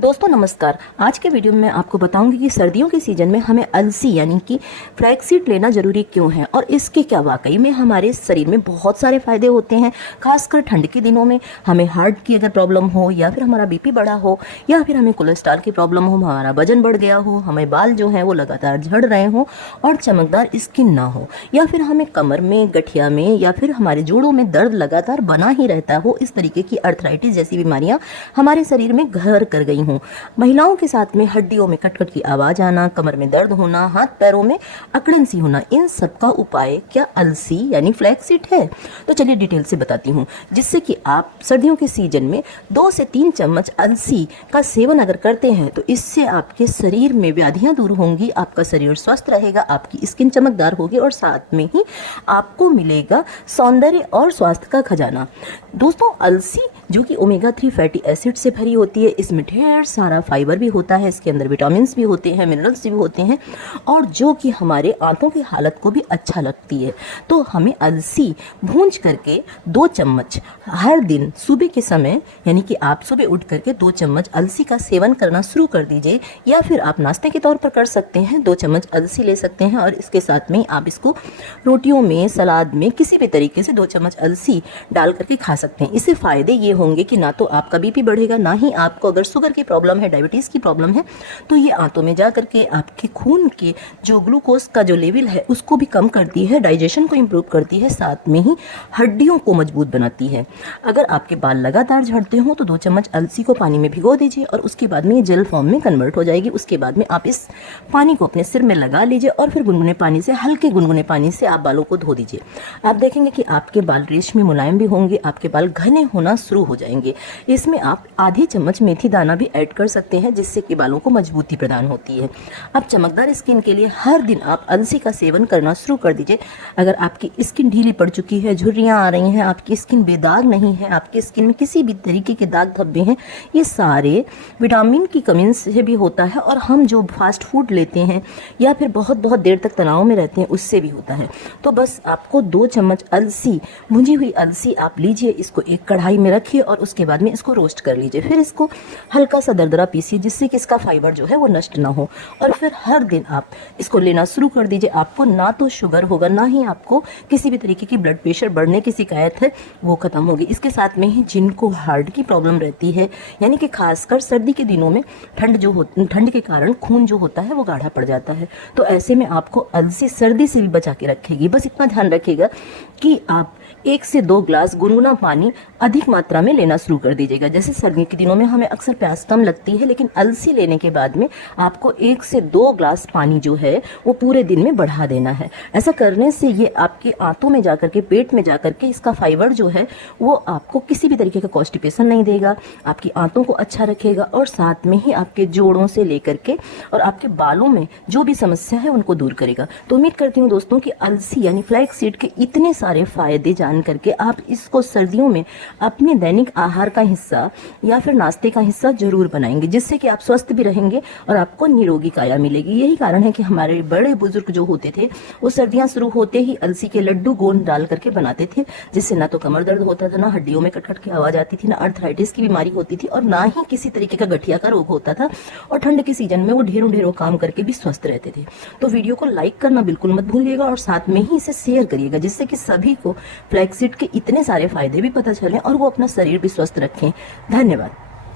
दोस्तों नमस्कार। आज के वीडियो में मैं आपको बताऊंगी कि सर्दियों के सीजन में हमें अलसी यानी कि फ्लैक्सीड लेना जरूरी क्यों है और इसके क्या वाकई में हमारे शरीर में बहुत सारे फायदे होते हैं। खासकर ठंड के दिनों में हमें हार्ट की अगर प्रॉब्लम हो या फिर हमारा बीपी बढ़ा हो या फिर हमें कोलेस्ट्रॉल की प्रॉब्लम हो, हमारा वजन बढ़ गया हो, हमें बाल जो हैं वो लगातार झड़ रहे हों और चमकदार स्किन ना हो, या फिर हमें कमर में, गठिया में या फिर हमारे जोड़ों में दर्द लगातार बना ही रहता हो, इस तरीके की अर्थराइटिस जैसी बीमारियां हमारे शरीर में घर कर गई हों। महिलाओं के साथ में हड्डियों में कटकट की आवाज आना, कमर में दर्द होना, हाथ पैरों में अकड़न सी होना, इन सब का उपाय क्या अलसी यानी फ्लैक्सीड है? तो चलिए डिटेल से बताती हूँ, जिससे कि आप सर्दियों के सीजन में 2 से 3 चम्मच अलसी का सेवन अगर करते हैं तो इससे आपके शरीर में व्याधियां दूर होंगी, आपका शरीर स्वस्थ रहेगा, आपकी स्किन चमकदार होगी और साथ में ही आपको मिलेगा सौंदर्य और स्वास्थ्य का खजाना। दोस्तों अलसी जो कि ओमेगा 3 फैटी एसिड से भरी होती है, इसमें ढेर सारा फाइबर भी होता है, इसके अंदर विटामिन भी होते हैं, मिनरल्स भी होते हैं और जो कि हमारे आंतों की हालत को भी अच्छा लगती है। तो हमें अलसी भूंज करके 2 चम्मच हर दिन सुबह के समय, यानी कि आप सुबह उठ करके 2 चम्मच अलसी का सेवन करना शुरू कर दीजिए, या फिर आप नाश्ते के तौर पर कर सकते हैं। 2 चम्मच अलसी ले सकते हैं और इसके साथ में आप इसको रोटियों में, सलाद में, किसी भी तरीके से 2 चम्मच अलसी डाल करके खा सकते हैं। इससे फायदे ये होंगे कि ना तो आपका बीपी बढ़ेगा, ना ही आपको अगर शुगर की प्रॉब्लम है, डायबिटीज की प्रॉब्लम है, तो ये आंतों में जा करके आपके खून के जो ग्लूकोज का जो लेवल है उसको भी कम करती है, डाइजेशन को इम्प्रूव करती है, साथ में ही हड्डियों को मजबूत बनाती है। अगर आपके बाल लगातार झड़ते हो तो 2 चम्मच अलसी को पानी में भिगो दीजिए और उसके बाद में ये जेल फॉर्म में कन्वर्ट हो जाएगी। उसके बाद में आप इस पानी को अपने सिर में लगा लीजिए और फिर गुनगुने पानी से, हल्के गुनगुने पानी से आप बालों को धो दीजिए। आप देखेंगे कि आपके बाल रेशमी मुलायम भी होंगे, आपके बाल घने होना शुरू हो जाएंगे। इसमें आप आधी चम्मच मेथी दाना भी ऐड कर सकते हैं, जिससे कि बालों को मजबूती प्रदान होती है। अब चमकदार स्किन के लिए हर दिन आप अलसी का सेवन करना शुरू कर दीजिए। अगर आपकी स्किन ढीली पड़ चुकी है, झुर्रियां आ रही हैं, आपकी स्किन बेदाग नहीं है, आपकी स्किन में किसी भी तरीके के दाग धब्बे हैं, ये सारे विटामिन की कमी से भी होता है और हम जो फास्ट फूड लेते हैं या फिर बहुत बहुत देर तक तनाव में रहते हैं उससे भी होता है। तो बस आपको 2 चम्मच अलसी, भुंजी हुई अलसी आप लीजिए, इसको एक कढ़ाई में रखिए और उसके बाद में इसको रोस्ट कर लीजिए। फिर इसको हल्का सा दरदरा पीसिए, जिससे कि इसका फाइबर जो है वो नष्ट ना हो, और फिर हर दिन आप इसको लेना शुरू कर दीजिए। आपको ना तो शुगर होगा, ना ही आपको किसी भी तरीके की ब्लड प्रेशर बढ़ने की शिकायत है वो खत्म होगी। इसके साथ में ही जिनको हार्ट की प्रॉब्लम रहती है, यानी कि खासकर सर्दी के दिनों में ठंड के कारण खून जो होता है वो गाढ़ा पड़ जाता है, तो ऐसे में आपको अलसी सर्दी से भी बचा के रखेगी। बस इतना ध्यान रखिएगा कि आप 1 से 2 ग्लास गुनगुना पानी अधिक मात्रा में लेना शुरू कर दीजिएगा। जैसे सर्दी के दिनों में हमें अक्सर प्यास कम लगती है, लेकिन अलसी लेने के बाद में आपको 1 से 2 ग्लास पानी जो है वो पूरे दिन में बढ़ा देना है। ऐसा करने से ये आपके आंतों में जाकर के, पेट में जाकर के इसका फाइबर जो है वो आपको किसी भी तरीके का कॉन्स्टिपेशन नहीं देगा, आपकी आंतों को अच्छा रखेगा और साथ में ही आपके जोड़ों से लेकर के और आपके बालों में जो भी समस्या है उनको दूर करेगा। तो उम्मीद करती हूँ दोस्तों कि अलसी यानी फ्लैक्स सीड के इतने सारे फायदे जान करके आप इसको सर्दियों में अपने दैनिक आहार का हिस्सा या फिर नाश्ते का हिस्सा जरूर बनाएंगे, जिससे कि आप स्वस्थ भी रहेंगे और आपको निरोगी काया मिलेगी। यही कारण है कि हमारे बड़े बुजुर्ग जो होते थे वो सर्दियां शुरू होते ही अलसी के लड्डू गोंद डाल करके बनाते थे, जिससे ना तो कमर दर्द होता था, ना हड्डियों में कटकट की आवाज आती थी, ना अर्थराइटिस की बीमारी होती थी और ना ही किसी तरीके का गठिया का रोग होता था, और ठंड के सीजन में वो ढेरों ढेरों काम करके भी स्वस्थ रहते थे। तो वीडियो को लाइक करना बिल्कुल मत भूलिएगा और साथ में ही इसे शेयर करिएगा, जिससे कि सभी को फ्लैक्सीड के इतने सारे फायदे भी पता चलें और वो अपना शरीर भी स्वस्थ रखें। धन्यवाद।